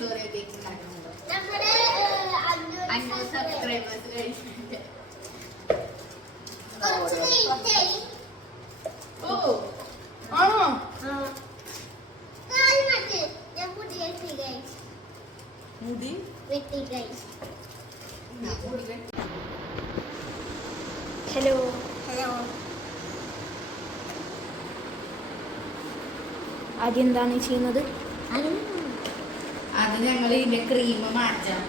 Gloria cake ഉണ്ടാക്കുന്നുണ്ടോ? 500 subscribers കഴിഞ്ഞിട്ട്. ഓ ആണോ? മുടി വെട്ടി ഗൈസ്. Hello hello. ആദ്യം എന്താണ് ചെയ്യുന്നത്? അത് ഞങ്ങൾ ഇതിന്റെ ക്രീം മാറ്റാം.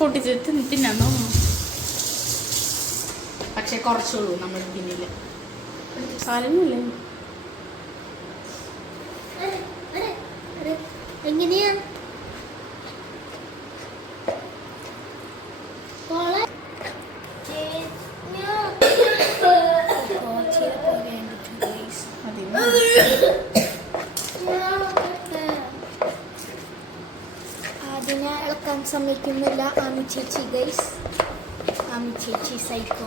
പൊട്ടിച്ചിട്ട് തിന്നാന്നോ? പക്ഷെ കുറച്ചുള്ളൂ നമ്മൾ പിന്നില് സാധനമില്ല. എങ്ങനെയാ അതിനെ ഇളക്കാൻ സമ്മതിക്കുന്നില്ല ആമി ചേച്ചി ഗൈസ്. ആമി ചേച്ചി സൈക്കോ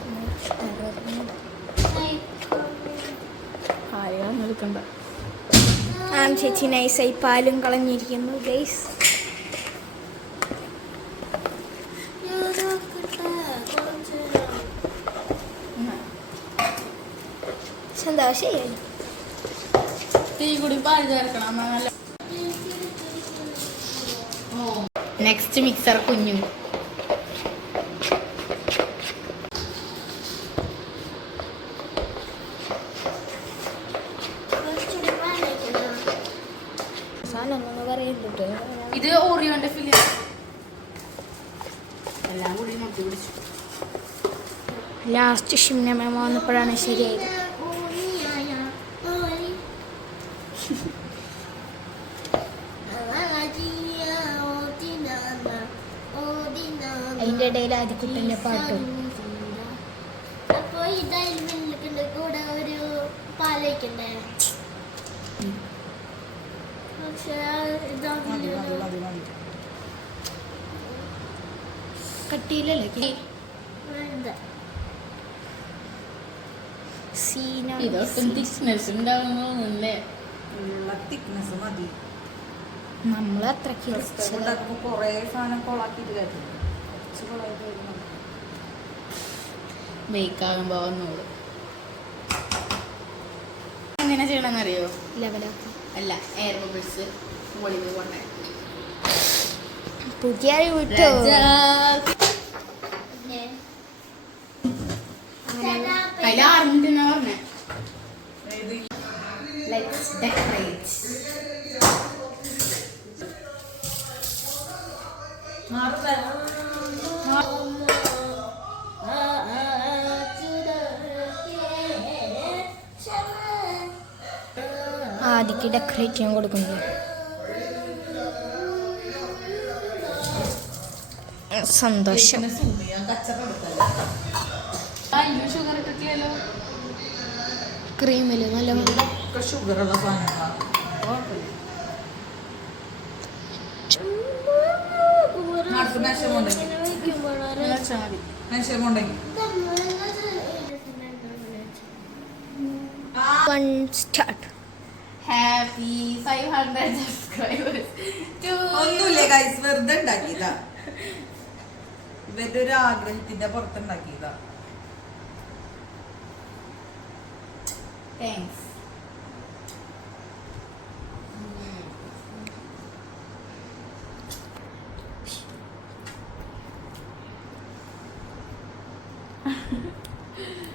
എടുക്കണ്ട. ആമി ചേച്ചി നൈസായി പാലും കളഞ്ഞിരിക്കുന്നു ഗൈസ്. സന്തോഷമായി. തീ കൂടി പാല് ചേർക്കണം. നെക്സ്റ്റ് മിക്സർ കുഞ്ഞു. ഇത് ഓറിയോന്റെ ഫില്ല് എല്ലാം കൂടി മുട്ടി പിടിച്ചു. ലാസ്റ്റ് ഷിംന മേമ വന്നപ്പോഴാണ് ശരിയായത്. അതിൻ്റെ ഇടയിൽ ആദ്യക്കുട്ടൻ്റെ പാട്ടും. അപ്പോൾ ഇതായാലും കൂടെ ഒരു പാലയ്ക്കണ്ടേ? പക്ഷേ കട്ടിയിലല്ലേ ഇതൊട്ടും തിക്നെസ് ഉണ്ടാവുന്നല്ലേ? നമ്മൾ അത്രയ്ക്ക് കൊറേ സാധനം കൊളാക്കിട്ട് ബേക്കാകുമ്പോ വന്നോളൂ. എങ്ങനെ ചെയ്യണമെന്നറിയോ? ലെവലാക്കും. അല്ല, എയർ ബബിൾസ് മുകളിൽ കൊണ്ടേ പുതിയ വിട്ടോ. അതിലാറിഞ്ഞിട്ടെന്നാ പറഞ്ഞേ. Let's decorate. ആദ്യക്ക് ഡെക്കറേറ്റ് ചെയ്യാൻ കൊടുക്കുന്നത് സന്തോഷം. ഷുഗർ കിട്ടിയല്ലോ. ക്രീമില് നല്ല ഷുഗറുള്ള സാധനങ്ങളാണ്. സ്റ്റാർട്ട്. Happy 500 subscribers. ഒന്നുമില്ല ഗൈസ്, വെറുതെ ഉണ്ടാക്കിയതാ. ഇവരുടെ ഒരു ആഗ്രഹത്തിന്റെ പുറത്തുണ്ടാക്കിയതാ. താങ്ക്സ്.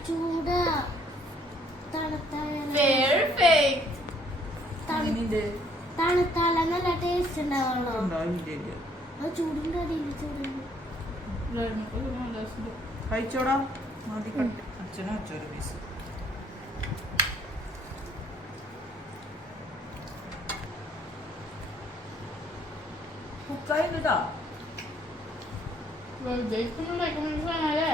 ചൂടാ തണുത്താല നല്ല ടേസ്റ്റ് ഉണ്ടാവുള്ളൂ. ചൂടിന്റെ അടിയിൽ ചൂടുണ്ട്. കഴിച്ചോടാ. മതി കട്ട്. അച്ഛനും അച്ഛനും പീസ്. കുക്കായി കേട്ടോ വെറുതെ ഇരിക്കുന്നുണ്ടാക്കി മനസ്സിലാണല്ലേ